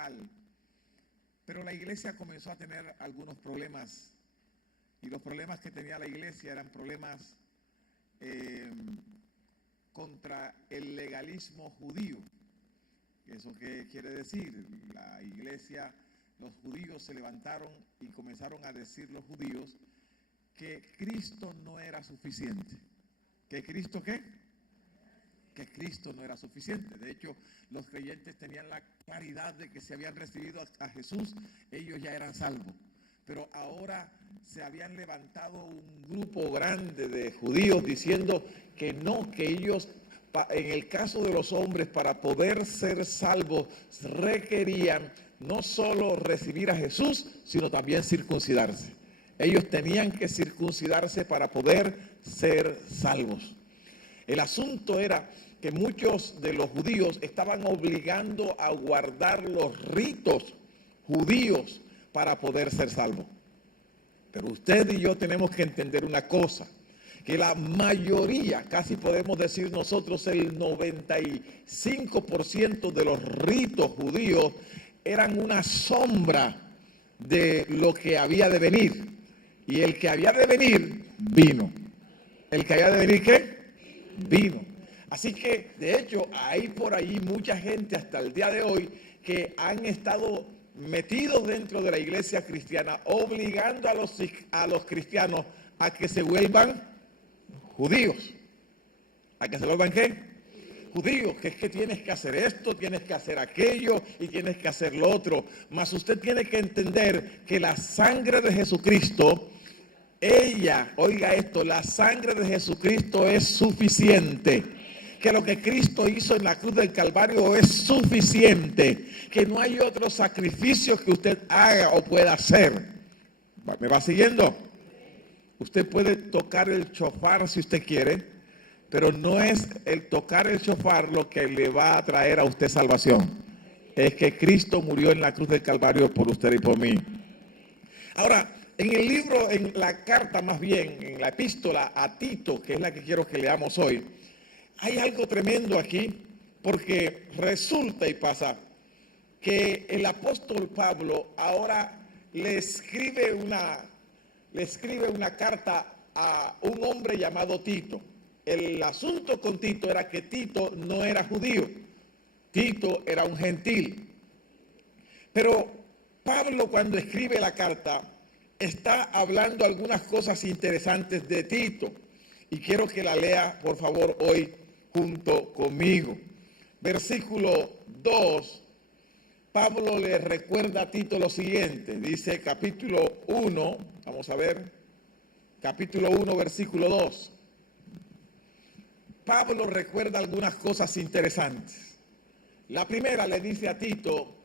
local. Pero la iglesia comenzó a tener algunos problemas. Y los problemas que tenía la iglesia eran problemas contra el legalismo judío. ¿Eso qué quiere decir? La iglesia, los judíos se levantaron y comenzaron a decir los judíos que Cristo no era suficiente. ¿Que Cristo qué? Que Cristo no era suficiente. De hecho, los creyentes tenían la claridad de que si habían recibido a Jesús, ellos ya eran salvos. Pero ahora se habían levantado un grupo grande de judíos diciendo que no, que ellos, en el caso de los hombres, para poder ser salvos, requerían no solo recibir a Jesús, sino también circuncidarse. Ellos tenían que circuncidarse para poder ser salvos. El asunto era que muchos de los judíos estaban obligando a guardar los ritos judíos para poder ser salvos. Pero usted y yo tenemos que entender una cosa, que la mayoría, casi podemos decir nosotros el 95% de los ritos judíos eran una sombra de lo que había de venir. Y el que había de venir, vino. ¿El que había de venir qué? Vino. Así que, de hecho, hay por ahí mucha gente hasta el día de hoy que han estado metidos dentro de la iglesia cristiana, obligando a los cristianos a que se vuelvan judíos. ¿A que se vuelvan qué? Judíos, que es que tienes que hacer esto, tienes que hacer aquello y tienes que hacer lo otro. Mas usted tiene que entender que la sangre de Jesucristo, oiga esto, la sangre de Jesucristo es suficiente. Que lo que Cristo hizo en la cruz del Calvario es suficiente, que no hay otro sacrificio que usted haga o pueda hacer. ¿Me va siguiendo? Usted puede tocar el shofar si usted quiere, pero no es el tocar el shofar lo que le va a traer a usted salvación. Es que Cristo murió en la cruz del Calvario por usted y por mí. Ahora, en el libro, en la carta más bien, en la epístola a Tito, que es la que quiero que leamos hoy, hay algo tremendo aquí, porque resulta y pasa que el apóstol Pablo ahora le escribe una carta a un hombre llamado Tito. El asunto con Tito era que Tito no era judío, Tito era un gentil. Pero Pablo, cuando escribe la carta, está hablando algunas cosas interesantes de Tito, y quiero que la lea, por favor, hoy junto conmigo. Versículo 2, Pablo le recuerda a Tito lo siguiente, dice capítulo 1, vamos a ver, capítulo 1, versículo 2. Pablo recuerda algunas cosas interesantes. La primera le dice a Tito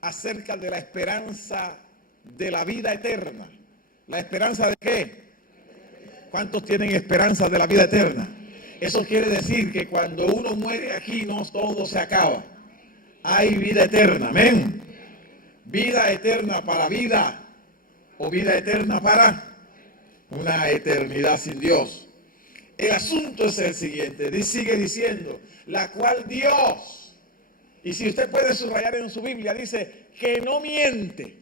acerca de la esperanza de la vida eterna. ¿La esperanza de qué? ¿Cuántos tienen esperanza de la vida eterna? Eso quiere decir que cuando uno muere aquí no todo se acaba. Hay vida eterna, amén. Vida eterna para vida o vida eterna para una eternidad sin Dios. El asunto es el siguiente, sigue diciendo, la cual Dios, y si usted puede subrayar en su Biblia, dice que no miente.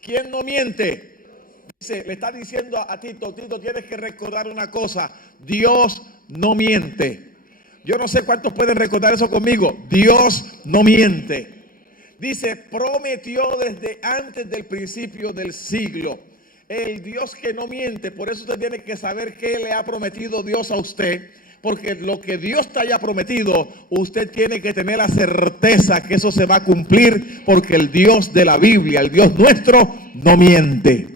¿Quién no miente? Dice, le está diciendo a Tito, Tito, tienes que recordar una cosa, Dios no miente. Yo no sé cuántos pueden recordar eso conmigo, Dios no miente. Dice, prometió desde antes del principio del siglo. El Dios que no miente, por eso usted tiene que saber qué le ha prometido Dios a usted, porque lo que Dios te haya prometido, usted tiene que tener la certeza que eso se va a cumplir, porque el Dios de la Biblia, el Dios nuestro, no miente.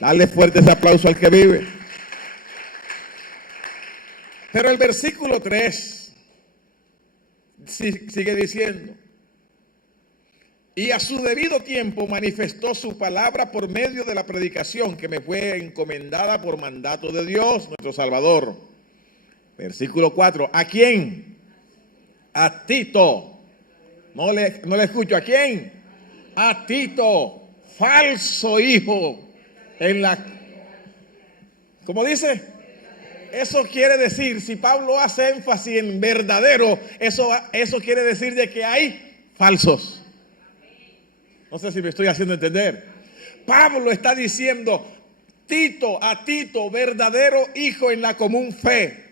Dale fuerte ese aplauso al que vive. Pero el versículo 3 sigue diciendo, y a su debido tiempo manifestó su palabra por medio de la predicación que me fue encomendada por mandato de Dios, nuestro Salvador. Versículo 4, ¿a quién? A Tito. No le escucho, ¿a quién? A Tito, falso hijo en la... ¿Cómo dice? Eso quiere decir, si Pablo hace énfasis en verdadero, eso quiere decir de que hay falsos. No sé si me estoy haciendo entender. Pablo está diciendo, a Tito, verdadero hijo en la común fe,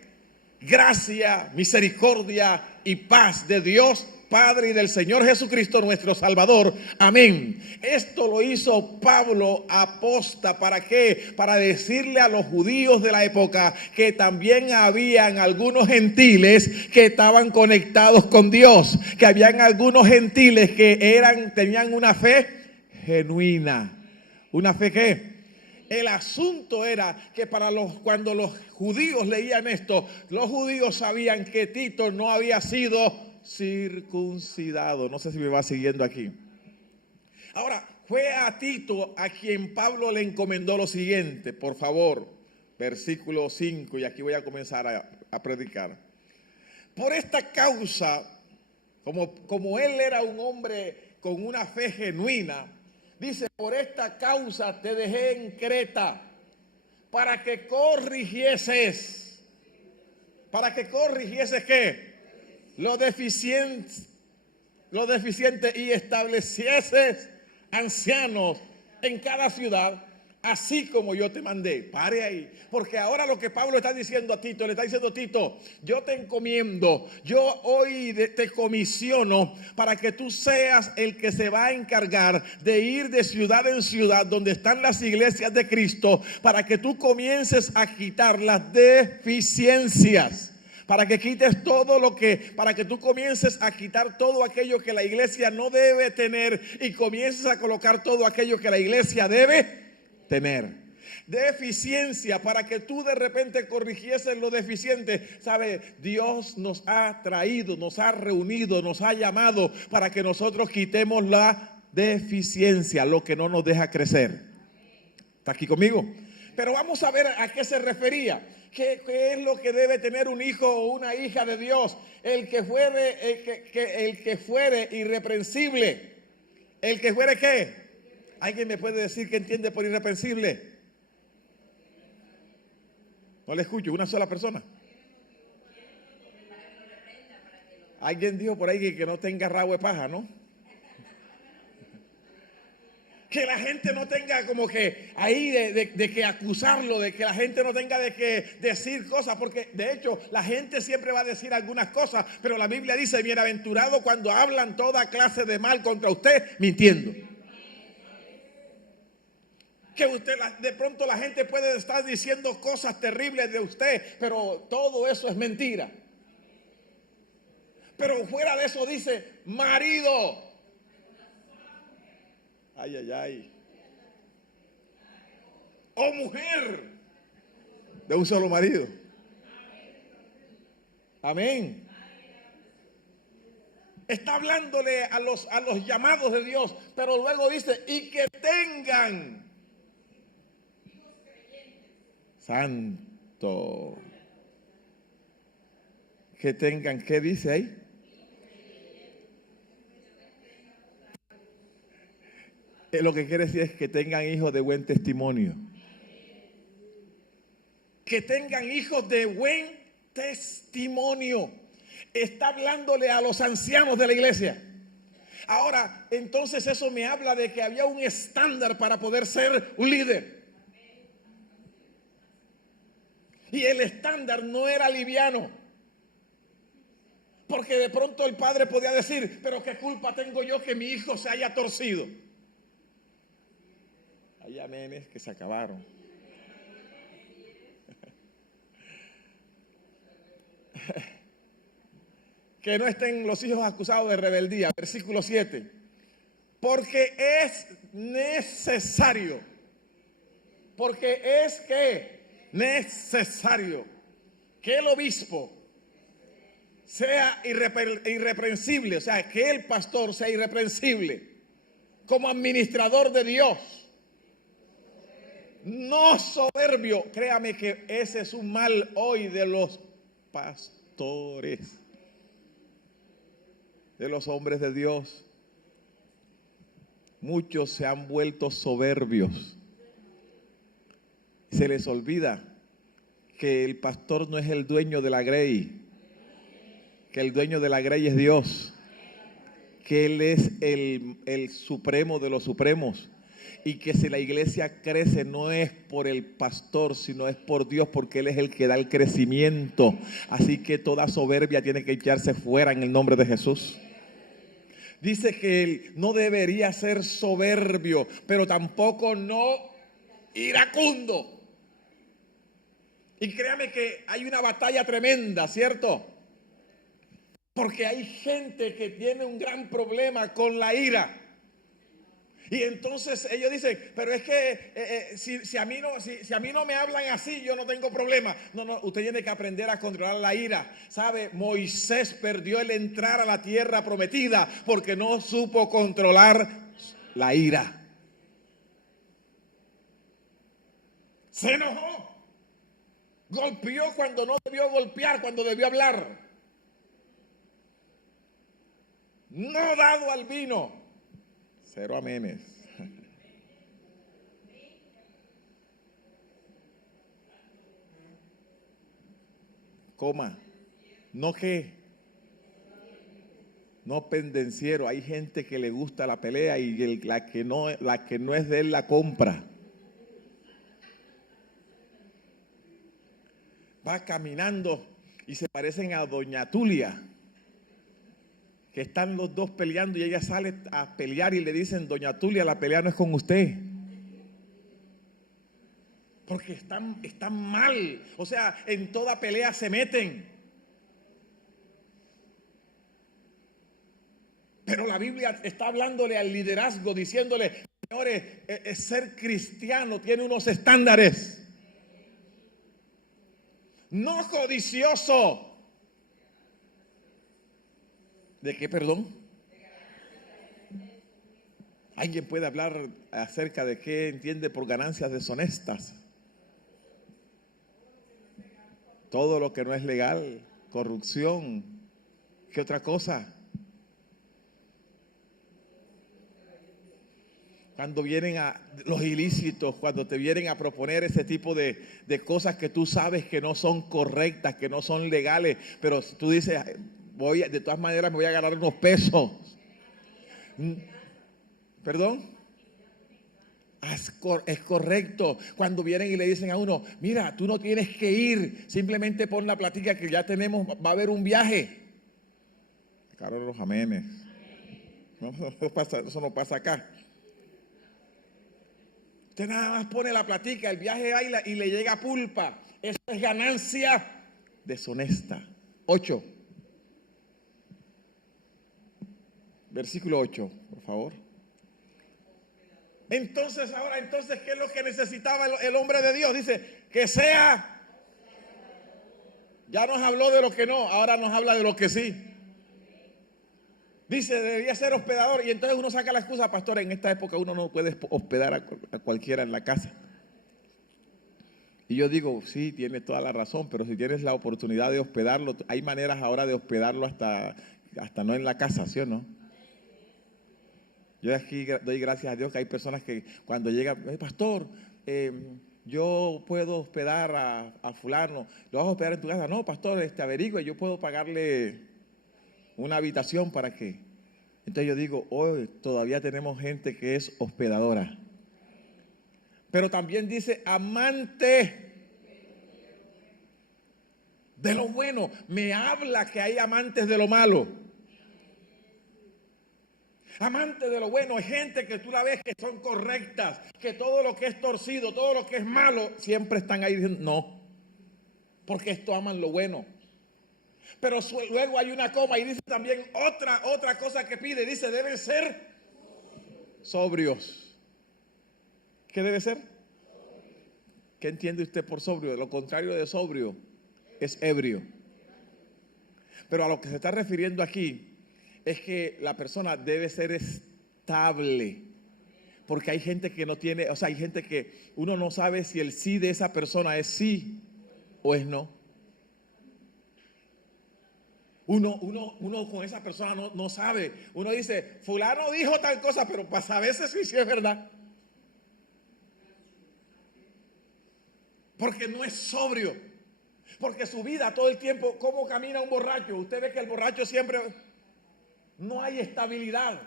gracia, misericordia y paz de Dios Padre y del Señor Jesucristo nuestro Salvador. Amén. Esto lo hizo Pablo aposta. ¿Para qué? Para decirle a los judíos de la época que también habían algunos gentiles que estaban conectados con Dios, que habían algunos gentiles que tenían una fe genuina. ¿Una fe qué? El asunto era que cuando los judíos leían esto, los judíos sabían que Tito no había sido circuncidado. No sé si me va siguiendo aquí. Ahora, fue a Tito a quien Pablo le encomendó lo siguiente. Por favor, versículo 5, y aquí voy a comenzar a predicar. Por esta causa, como él era un hombre con una fe genuina, dice, por esta causa te dejé en Creta, para que corrigieses. ¿Para que corrigieses qué? Lo deficiente y establecieses ancianos en cada ciudad, así como yo te mandé. Pare ahí, porque ahora lo que Pablo está diciendo a Tito, le está diciendo a Tito, yo te encomiendo, yo hoy te comisiono para que tú seas el que se va a encargar de ir de ciudad en ciudad donde están las iglesias de Cristo, para que tú comiences a quitar las deficiencias. Para que quites para que tú comiences a quitar todo aquello que la iglesia no debe tener y comiences a colocar todo aquello que la iglesia debe tener. Deficiencia, para que tú de repente corrigieses lo deficiente. ¿Sabe? Dios nos ha traído, nos ha reunido, nos ha llamado para que nosotros quitemos la deficiencia, lo que no nos deja crecer. ¿Está aquí conmigo? Pero vamos a ver a qué se refería. ¿Qué es lo que debe tener un hijo o una hija de Dios? El que fuere irreprensible. ¿El que fuere qué? ¿Alguien me puede decir qué entiende por irreprensible? No le escucho, una sola persona. Alguien dijo por ahí que no tenga rabo de paja, ¿no? Que la gente no tenga como que ahí de que acusarlo, de que la gente no tenga de que decir cosas, porque de hecho la gente siempre va a decir algunas cosas, pero la Biblia dice, bienaventurado cuando hablan toda clase de mal contra usted, mintiendo. Que usted, de pronto la gente puede estar diciendo cosas terribles de usted, pero todo eso es mentira. Pero fuera de eso dice, marido. Ay, ay, ay. O mujer de un solo marido. Amén. Está hablándole a los llamados de Dios, pero luego dice, y que tengan. Santo. Que tengan, ¿qué dice ahí? Lo que quiere decir es que tengan hijos de buen testimonio. Que tengan hijos de buen testimonio. Está hablándole a los ancianos de la iglesia. Ahora, entonces eso me habla de que había un estándar para poder ser un líder. Y el estándar no era liviano. Porque de pronto el padre podía decir, pero qué culpa tengo yo que mi hijo se haya torcido. Hay amenes que se acabaron. Que no estén los hijos acusados de rebeldía. Versículo 7. Porque es necesario. Porque es que necesario que el obispo sea irreprensible. O sea, que el pastor sea irreprensible como administrador de Dios. No soberbio. Créame que ese es un mal hoy de los pastores, de los hombres de Dios. Muchos se han vuelto soberbios. Se les olvida que el pastor no es el dueño de la grey, que el dueño de la grey es Dios. que Él es el supremo de los supremos. Y que si la iglesia crece no es por el pastor, sino es por Dios, porque Él es el que da el crecimiento. Así que toda soberbia tiene que echarse fuera en el nombre de Jesús. Dice que Él no debería ser soberbio, pero tampoco no iracundo. Y créame que hay una batalla tremenda, ¿cierto? Porque hay gente que tiene un gran problema con la ira. Y entonces ellos dicen, pero es que si a mí no me hablan así, yo no tengo problema. No, usted tiene que aprender a controlar la ira. ¿Sabe? Moisés perdió el entrar a la tierra prometida porque no supo controlar la ira. Se enojó. Golpeó cuando no debió golpear, cuando debió hablar. No dado al vino. Cero amenes. Coma. No qué. No pendenciero. Hay gente que le gusta la pelea y la que no es de él la compra. Va caminando y se parecen a Doña Tulia, que están los dos peleando y ella sale a pelear y le dicen, Doña Tulia, la pelea no es con usted. Porque están mal. O sea, en toda pelea se meten. Pero la Biblia está hablándole al liderazgo, diciéndole, señores, ser cristiano tiene unos estándares. No codicioso. ¿De qué, perdón? ¿Alguien puede hablar acerca de qué entiende por ganancias deshonestas? Todo lo que no es legal, corrupción. ¿Qué otra cosa? Cuando vienen a los ilícitos, cuando te vienen a proponer ese tipo de cosas que tú sabes que no son correctas, que no son legales, pero tú dices, de todas maneras me voy a ganar unos pesos. ¿Perdón? Es correcto. Cuando vienen y le dicen a uno, mira, tú no tienes que ir, simplemente pon la platica que ya tenemos, va a haber un viaje. Claro, los amenes. Eso no pasa acá. Usted nada más pone la platica, el viaje ahí y le llega pulpa. Eso es ganancia deshonesta. 8. Versículo 8, por favor. Entonces, ¿qué es lo que necesitaba el hombre de Dios? Dice, que sea. Ya nos habló de lo que no, ahora nos habla de lo que sí. Dice, debía ser hospedador. Y entonces uno saca la excusa, pastor, en esta época uno no puede hospedar a cualquiera en la casa. Y yo digo, sí, tiene toda la razón, pero si tienes la oportunidad de hospedarlo, hay maneras ahora de hospedarlo hasta no en la casa, ¿sí o no? Yo aquí doy gracias a Dios que hay personas que cuando llegan, pastor, yo puedo hospedar a fulano, ¿lo vas a hospedar en tu casa? No, pastor, averigüe, yo puedo pagarle una habitación para que. Entonces yo digo, hoy todavía tenemos gente que es hospedadora. Pero también dice amante de lo bueno. Me habla que hay amantes de lo malo. Amante de lo bueno es gente que tú la ves que son correctas, que todo lo que es torcido, todo lo que es malo, siempre están ahí diciendo no, porque esto aman lo bueno. Pero luego hay una coma y dice también otra cosa que pide, dice deben ser sobrios. ¿Qué debe ser? ¿Qué entiende usted por sobrio? Lo contrario de sobrio es ebrio. Pero a lo que se está refiriendo aquí es que la persona debe ser estable, porque hay gente que no tiene, o sea, hay gente que uno no sabe si el sí de esa persona es sí o es no. Uno con esa persona no sabe. Uno dice, fulano dijo tal cosa, pero a veces sí es verdad. Porque no es sobrio. Porque su vida todo el tiempo, ¿cómo camina un borracho? Usted ve que el borracho siempre no hay estabilidad.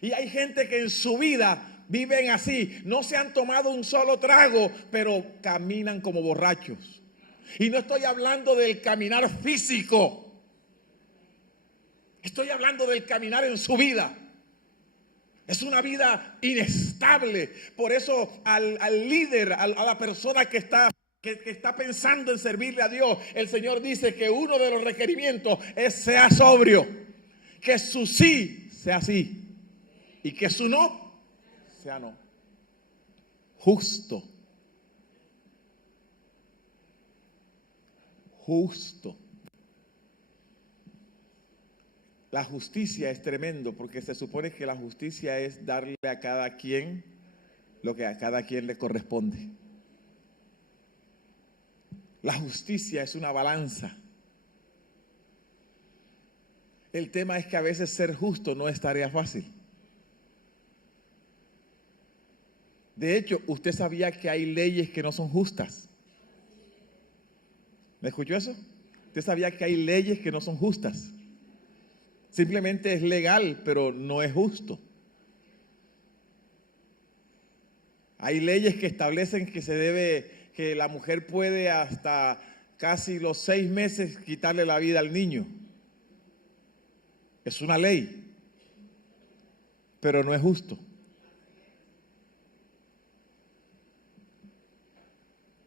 Y hay gente que en su vida viven así, no se han tomado un solo trago, pero caminan como borrachos. Y no estoy hablando del caminar físico, estoy hablando del caminar en su vida. Es una vida inestable. Por eso al líder, a la persona que está pensando en servirle a Dios, el Señor dice que uno de los requerimientos es sea sobrio, que su sí sea sí y que su no sea no. Justo. Justo. La justicia es tremendo porque se supone que la justicia es darle a cada quien lo que a cada quien le corresponde. La justicia es una balanza. El tema es que a veces ser justo no es tarea fácil. De hecho, ¿usted sabía que hay leyes que no son justas? ¿Me escuchó eso? ¿Usted sabía que hay leyes que no son justas? Simplemente es legal, pero no es justo. Hay leyes que establecen que la mujer puede hasta casi los 6 meses quitarle la vida al niño. Es una ley, pero no es justo.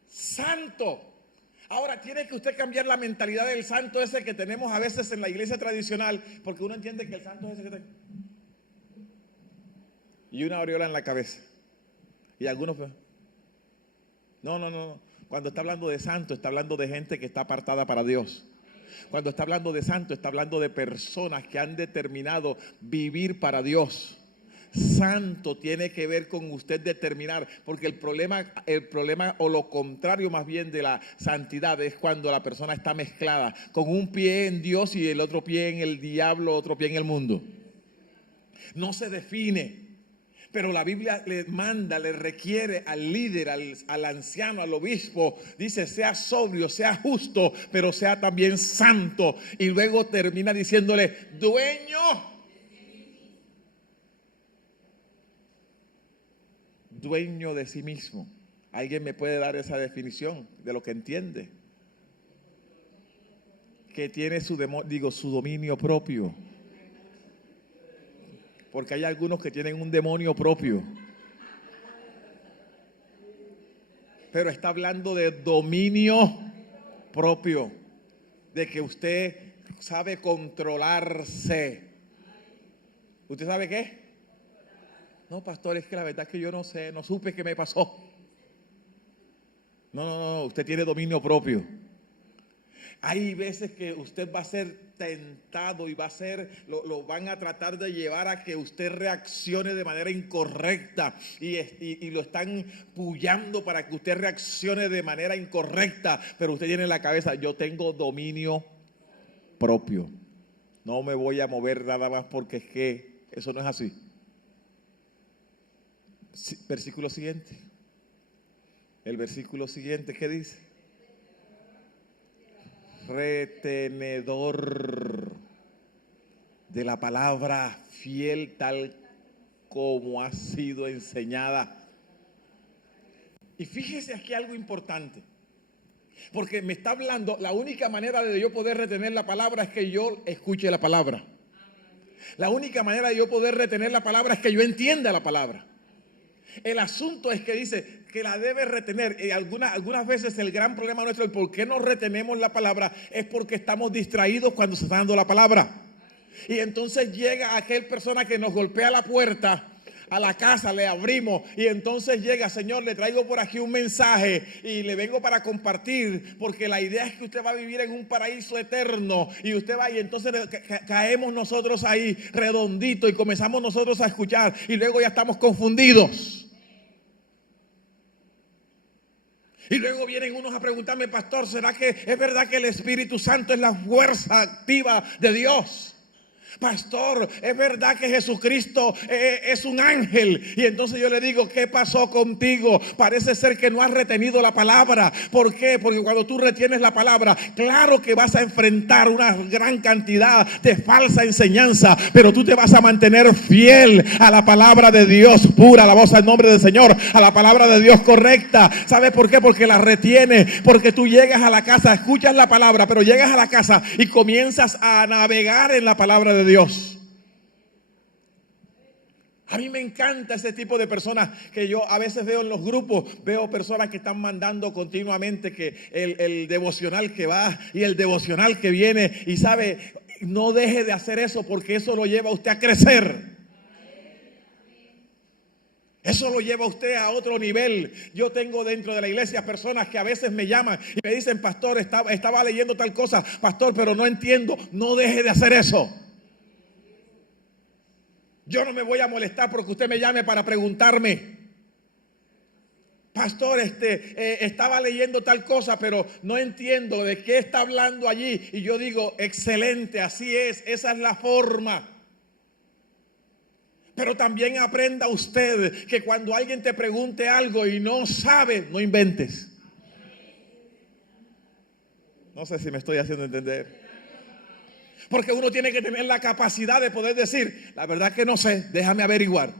Santo. Ahora tiene que usted cambiar la mentalidad del santo ese que tenemos a veces en la iglesia tradicional, porque uno entiende que el santo es ese que tiene y una aureola en la cabeza. Y algunos, no. Cuando está hablando de santo, está hablando de gente que está apartada para Dios. Cuando está hablando de santo, está hablando de personas que han determinado vivir para Dios. Santo tiene que ver con usted determinar, porque el problema o lo contrario más bien de la santidad es cuando la persona está mezclada con un pie en Dios y el otro pie en el diablo, otro pie en el mundo. No se define, pero la Biblia le manda, le requiere al líder, al anciano, al obispo, dice sea sobrio, sea justo, pero sea también santo, y luego termina diciéndole dueño de sí mismo. ¿Alguien me puede dar esa definición de lo que entiende? Que tiene su dominio propio. Porque hay algunos que tienen un demonio propio. Pero está hablando de dominio propio. De que usted sabe controlarse. ¿Usted sabe qué? No, pastor, es que la verdad es que yo no sé, no supe qué me pasó. No, usted tiene dominio propio. Hay veces que usted va a ser tentado y lo van a tratar de llevar a que usted reaccione de manera incorrecta y lo están puyando para que usted reaccione de manera incorrecta, pero usted tiene en la cabeza, yo tengo dominio propio. No me voy a mover nada más porque es que eso no es así. Versículo siguiente. El versículo siguiente, ¿qué dice? Retenedor de la palabra, fiel tal como ha sido enseñada. Y fíjese aquí algo importante, porque me está hablando, la única manera de yo poder retener la palabra es que yo escuche la palabra. La única manera de yo poder retener la palabra es que yo entienda la palabra. El asunto es que dice que la debe retener. Y algunas veces el gran problema nuestro, el por qué no retenemos la palabra, es porque estamos distraídos cuando se está dando la palabra. Y entonces llega aquel persona que nos golpea la puerta a la casa, le abrimos y entonces llega, Señor, le traigo por aquí un mensaje y le vengo para compartir, porque la idea es que usted va a vivir en un paraíso eterno y usted va y entonces caemos nosotros ahí redondito y comenzamos nosotros a escuchar y luego ya estamos confundidos. Y luego vienen unos a preguntarme, pastor, ¿será que es verdad que el Espíritu Santo es la fuerza activa de Dios? Pastor, es verdad que Jesucristo es un ángel. Y entonces yo le digo, ¿qué pasó contigo? Parece ser que no has retenido la palabra. ¿Por qué? Porque cuando tú retienes la palabra, claro que vas a enfrentar una gran cantidad de falsa enseñanza, pero tú te vas a mantener fiel a la palabra de Dios pura, alabado sea el nombre del Señor, a la palabra de Dios correcta. ¿Sabes por qué? Porque la retienes, porque tú llegas a la casa, escuchas la palabra, pero llegas a la casa y comienzas a navegar en la palabra de Dios. A mí me encanta ese tipo de personas que yo a veces veo en los grupos. Veo personas que están mandando continuamente que el devocional que va y el devocional que viene. Y sabe, no deje de hacer eso, porque eso lo lleva a usted a crecer. Eso lo lleva a usted a otro nivel. Yo tengo dentro de la iglesia personas que a veces me llaman y me dicen, pastor, estaba leyendo tal cosa, pastor, pero no entiendo. No deje de hacer eso. Yo no me voy a molestar porque usted me llame para preguntarme, pastor, estaba leyendo tal cosa, pero no entiendo de qué está hablando allí. Y yo digo, excelente, así es, esa es la forma. Pero también aprenda usted que cuando alguien te pregunte algo y no sabe, no inventes. No sé si me estoy haciendo entender. Porque uno tiene que tener la capacidad de poder decir, la verdad que no sé, déjame averiguar.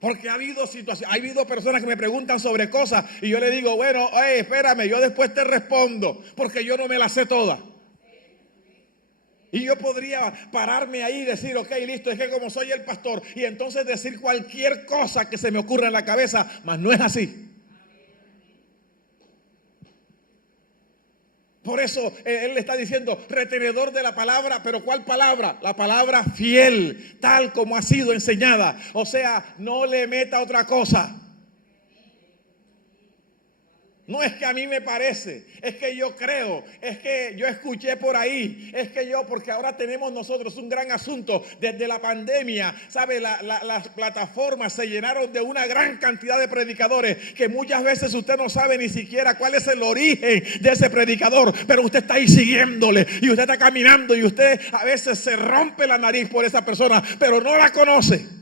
Porque ha habido situaciones, ha habido personas que me preguntan sobre cosas y yo le digo, bueno, espérame, yo después te respondo, porque yo no me la sé toda. Y yo podría pararme ahí y decir, ok, listo, es que como soy el pastor, y entonces decir cualquier cosa que se me ocurra en la cabeza, mas no es así. Por eso él le está diciendo, retenedor de la palabra, pero ¿cuál palabra? La palabra fiel, tal como ha sido enseñada. O sea, no le meta otra cosa. No es que a mí me parece, es que yo creo, es que yo escuché por ahí, es que yo, porque ahora tenemos nosotros un gran asunto desde la pandemia, ¿sabe? Las plataformas se llenaron de una gran cantidad de predicadores que muchas veces usted no sabe ni siquiera cuál es el origen de ese predicador, pero usted está ahí siguiéndole y usted está caminando y usted a veces se rompe la nariz por esa persona, pero no la conoce.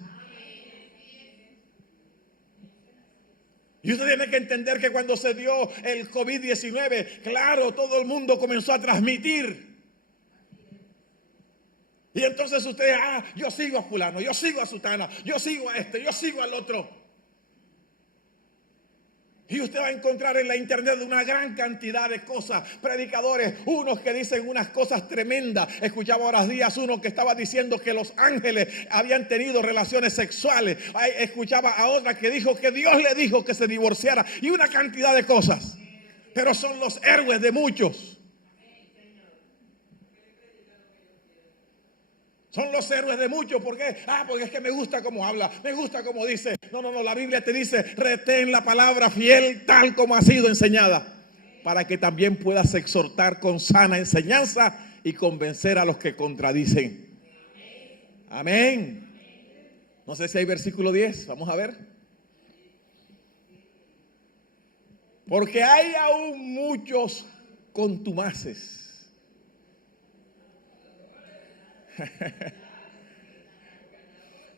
Y usted tiene que entender que cuando se dio el COVID-19, claro, todo el mundo comenzó a transmitir. Y entonces usted, yo sigo a fulano, yo sigo a sutana, yo sigo a este, yo sigo al otro. Y usted va a encontrar en la internet una gran cantidad de cosas, predicadores, unos que dicen unas cosas tremendas. Escuchaba ahora días uno que estaba diciendo que los ángeles habían tenido relaciones sexuales. Escuchaba a otra que dijo que Dios le dijo que se divorciara y una cantidad de cosas. Pero son los héroes de muchos. Son los héroes de muchos. ¿Por qué? Porque es que me gusta cómo habla, me gusta cómo dice. No, la Biblia te dice, retén la palabra fiel tal como ha sido enseñada, para que también puedas exhortar con sana enseñanza y convencer a los que contradicen. Amén. No sé si hay versículo 10, vamos a ver. Porque hay aún muchos contumaces.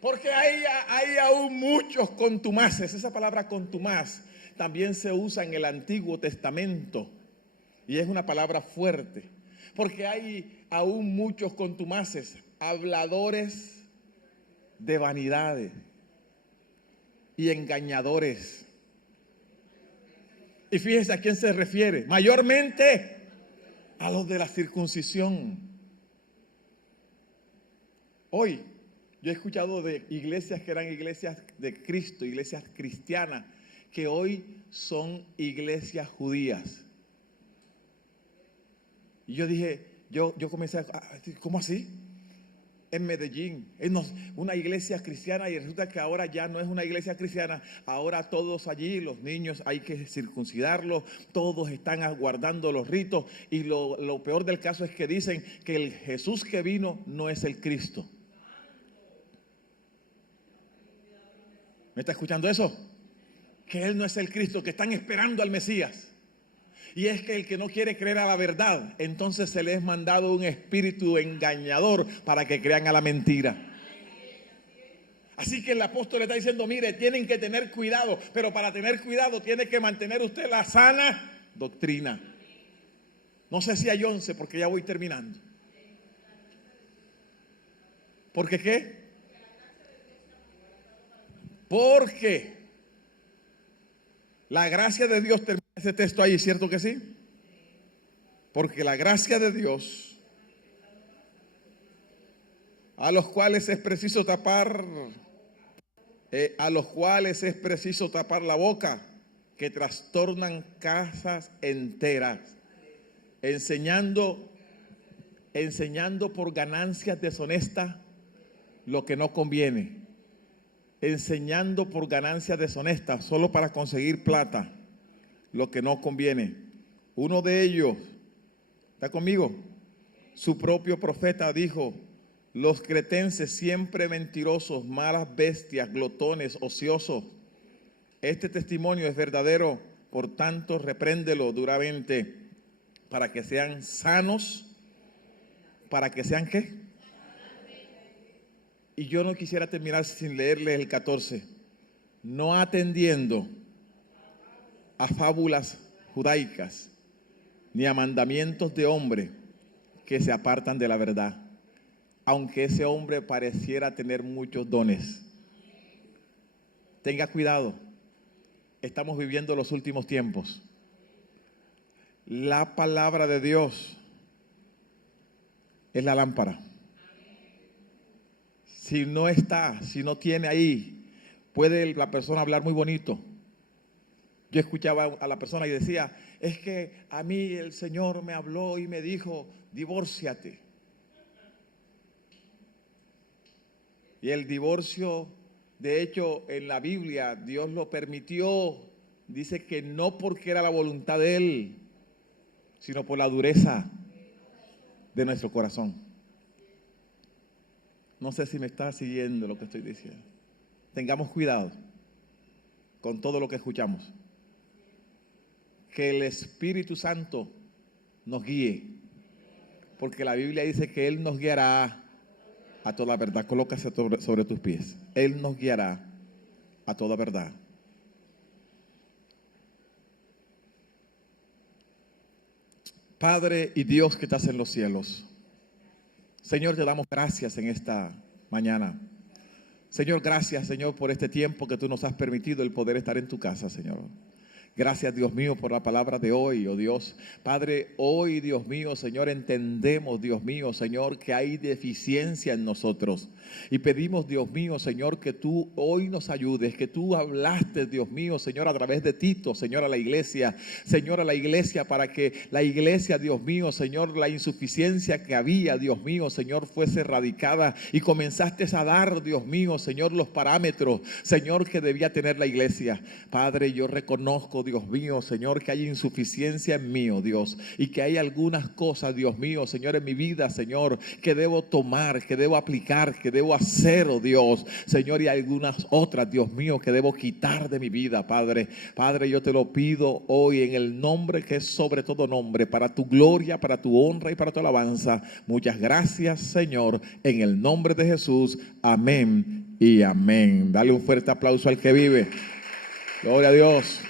Porque hay aún muchos contumaces. Esa palabra contumaz también se usa en el Antiguo Testamento y es una palabra fuerte. Porque hay aún muchos contumaces, habladores de vanidades y engañadores. Y fíjese a quién se refiere. Mayormente a los de la circuncisión. Hoy yo he escuchado de iglesias que eran iglesias de Cristo, iglesias cristianas, que hoy son iglesias judías. Y yo dije, yo comencé ¿cómo así? En Medellín, una iglesia cristiana, y resulta que ahora ya no es una iglesia cristiana. Ahora todos allí, los niños hay que circuncidarlos, todos están aguardando los ritos, y lo peor del caso es que dicen que el Jesús que vino no es el Cristo. ¿Me está escuchando eso? Que Él no es el Cristo, que están esperando al Mesías. Y es que el que no quiere creer a la verdad, entonces se le es mandado un espíritu engañador para que crean a la mentira. Así que el apóstol le está diciendo, mire, tienen que tener cuidado, pero para tener cuidado tiene que mantener usted la sana doctrina. No sé si hay 11 porque ya voy terminando. ¿Por qué qué? Porque la gracia de Dios, termina ese texto ahí, ¿cierto que sí? Porque la gracia de Dios, a los cuales es preciso tapar la boca, que trastornan casas enteras, enseñando por ganancias deshonestas lo que no conviene, enseñando por ganancias deshonestas solo para conseguir plata lo que no conviene. Uno de ellos, ¿está conmigo? Su propio profeta dijo: los cretenses siempre mentirosos, malas bestias, glotones, ociosos. Este testimonio es verdadero, por tanto repréndelo duramente, para que sean sanos. ¿Para que sean qué? Y yo no quisiera terminar sin leerles el 14. No atendiendo a fábulas judaicas, ni a mandamientos de hombre que se apartan de la verdad, aunque ese hombre pareciera tener muchos dones. Tenga cuidado, estamos viviendo los últimos tiempos. La palabra de Dios es la lámpara. Si no está, si no tiene ahí, puede la persona hablar muy bonito. Yo escuchaba a la persona y decía, es que a mí el Señor me habló y me dijo, divórciate. Y el divorcio, de hecho, en la Biblia, Dios lo permitió. Dice que no porque era la voluntad de Él, sino por la dureza de nuestro corazón. No sé si me está siguiendo lo que estoy diciendo. Tengamos cuidado con todo lo que escuchamos. Que el Espíritu Santo nos guíe, porque la Biblia dice que Él nos guiará a toda verdad. Colócase sobre tus pies. Él nos guiará a toda verdad. Padre y Dios que estás en los cielos, Señor, te damos gracias en esta mañana. Señor, gracias, Señor, por este tiempo que tú nos has permitido el poder estar en tu casa, Señor. Gracias, Dios mío, por la palabra de hoy, oh Dios. Padre, hoy, Dios mío, Señor, entendemos, Dios mío, Señor, que hay deficiencia en nosotros. Y pedimos, Dios mío, Señor, que tú hoy nos ayudes, que tú hablaste, Dios mío, Señor, a través de Tito, Señor, a la iglesia, para que la iglesia, Dios mío, Señor, la insuficiencia que había, Dios mío, Señor, fuese erradicada y comenzaste a dar, Dios mío, Señor, los parámetros, Señor, que debía tener la iglesia. Padre, yo reconozco, Dios mío, Señor, que hay insuficiencia en mí, oh Dios, y que hay algunas cosas, Dios mío, Señor, en mi vida, Señor, que debo tomar, que debo aplicar, que debo hacer, oh Dios, Señor, y algunas otras, Dios mío, que debo quitar de mi vida, Padre. Padre, yo te lo pido hoy en el nombre que es sobre todo nombre, para tu gloria, para tu honra y para tu alabanza. Muchas gracias, Señor, en el nombre de Jesús. Amén y amén. Dale un fuerte aplauso al que vive. Gloria a Dios.